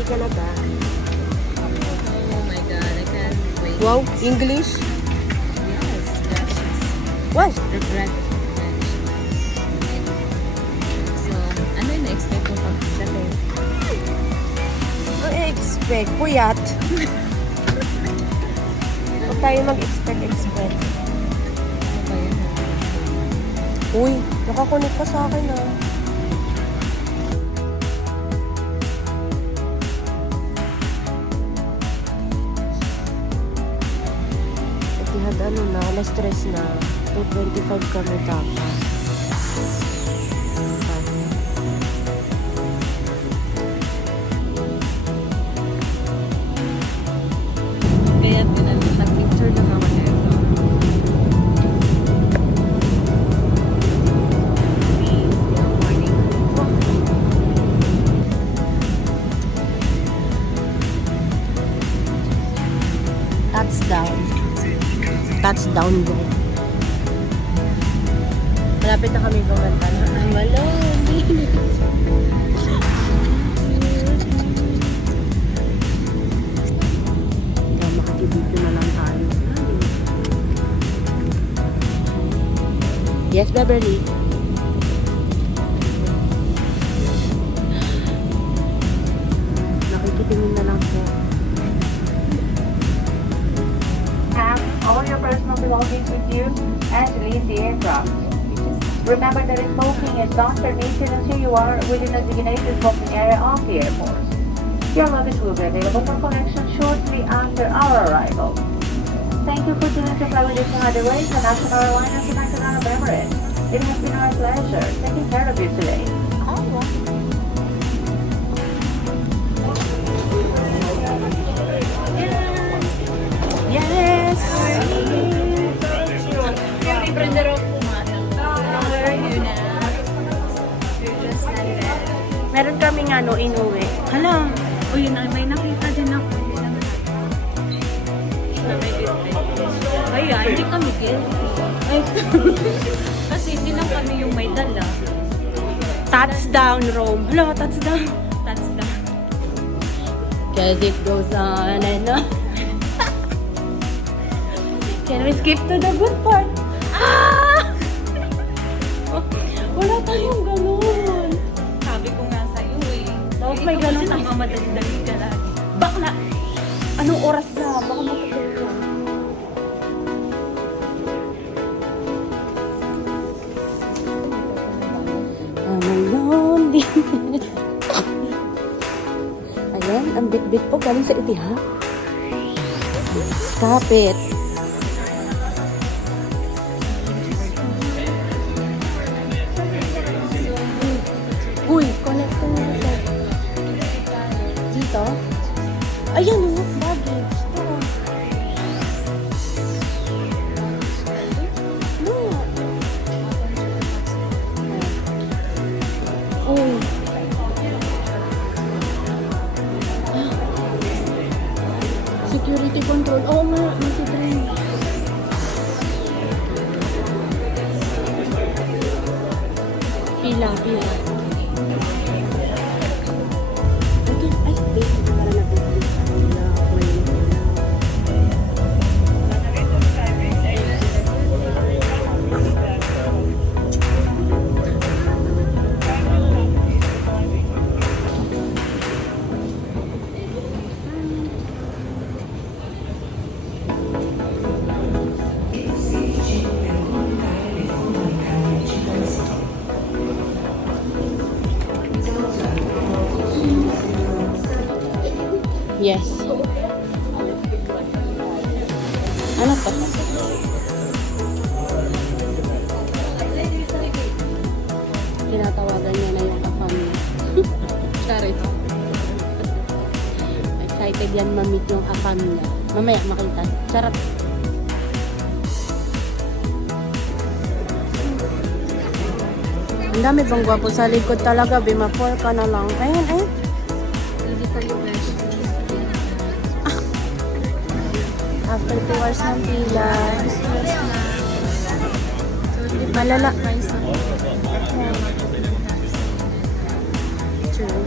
Ready ka na ba? Oh my God, I can't wait. Wow, English? Yes, gracias. What? Regret. So, ano yung na-expect mo pag dati? Ang expect, puyat. Huwag tayo mag-expect. Ano ba yun? Uy, nakakunik pa sa akin ah. Etihad ano na, alas 3 na. 2:25 kami dapat. Kaya nag-picture lang ako na ito. Touchdown mo. Malapit na kami kumanta na. I'm alone. Kaya makikibito na lang tayo. Yes, Beverly. Nakikitingin na lang po. Have all your personal belongings with you and leave the aircraft. Remember that smoking is not permitted until you are within a designated smoking area of the airport. Your luggage will be available for collection shortly after our arrival. Thank you for choosing to fly with Disney Hideaways, the national airline of United Arab Emirates. It has been our pleasure taking care of you today. Yes! Meron kaming inuwi. Hala! O yun na, may nakita din ako. Na may guilty. Ay, hindi kami guilty. Ay, kasi hindi lang kami yung may dala. Touchdown, Rome. Hello, touchdown. Touchdown. Cause it goes on and on. Can we skip to the good part? Ah! Wala tayong ganun. Sabi ko nga sa iyo eh. Tapos may Ikaw ganun kasi tayo. nagmamadali ka lagi. Bakla! Anong oras na? Baka matutulog ka. I'm alone. Ayan, ang bit-bit po galing sa Etihad. Kapit. Uy, connect ko na ito. Dito? Ayan, baggage. Ito. No. Uy. Security control. Oo nga, nasa-drain. Pila. Okay, ay, wait. Para na-pili. Yes. Ano to? Tinatawagan niya na yung afam niya. Sorry. Excited yan ma-meet yung afam niya. Mamaya makita. Sarap. Ang dami bang gwapo sa likod talaga. Bimapol ka na lang. Ayan, ay. Hindi ko yung After 2 hours ng pila. Malala. True.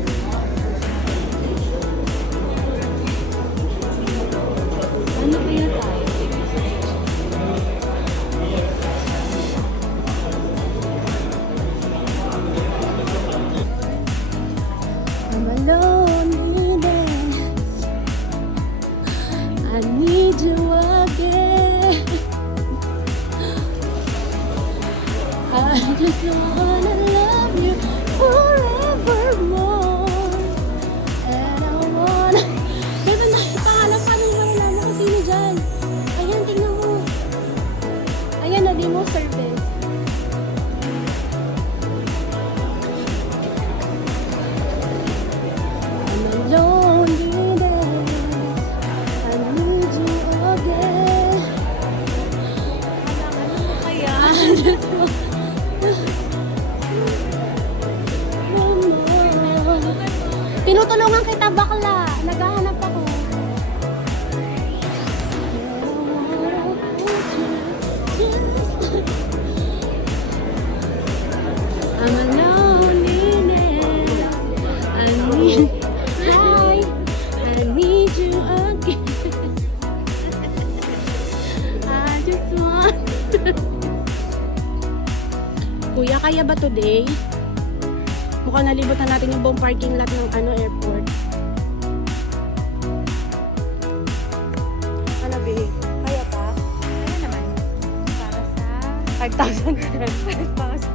Tinutulungan kita, bakla. Naghahanap ako. I'm a loneliness. I need, I need you again. I just want. Kuya, kaya ba today? Mukhang nalibutan natin yung buong parking lot ng airport. Ano, babe? Kaya pa? Kaya naman. Para sa 5,000. 5,000.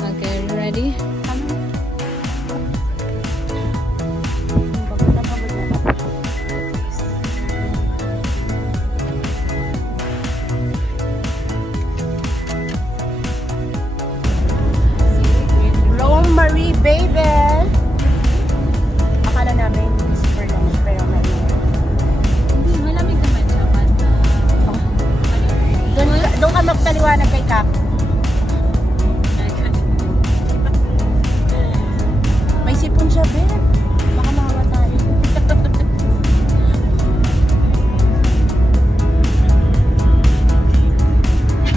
Okay, ready? Rosemary, baby! Akala namin super lunch pero mainit. Hindi, malamig naman siya. Doon ka magtaliwanag kay Kap. May sipon siya, babe. Baka mahawa tayo.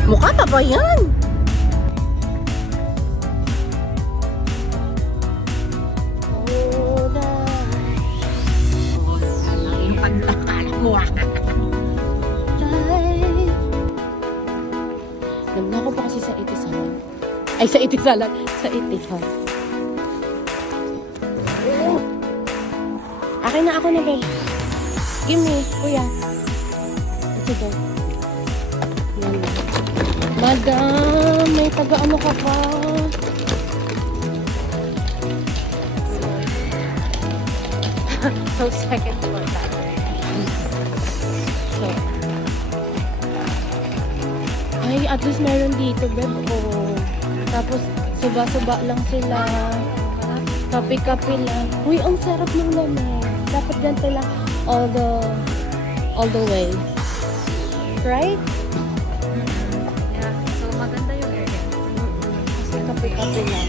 Mukha pa ba yan? Yung kanta, kala mo ah. Nagna ko pa kasi sa itisalan. Ay, sa itisalan. Sa itisalan. Akin na ako na, babe. Give me, kuya. Ito daw. Yan. Madam, may taga-ano ka pa. So, second floor tayo. So, ay, at least meron dito, babe. Oh. Tapos, suba-suba lang sila. Kape-kape lang. Uy, ang sarap ng lamig. Dapat ganito lang all the way. Right? Yeah, so maganda yung area. Kasi kape-kape lang.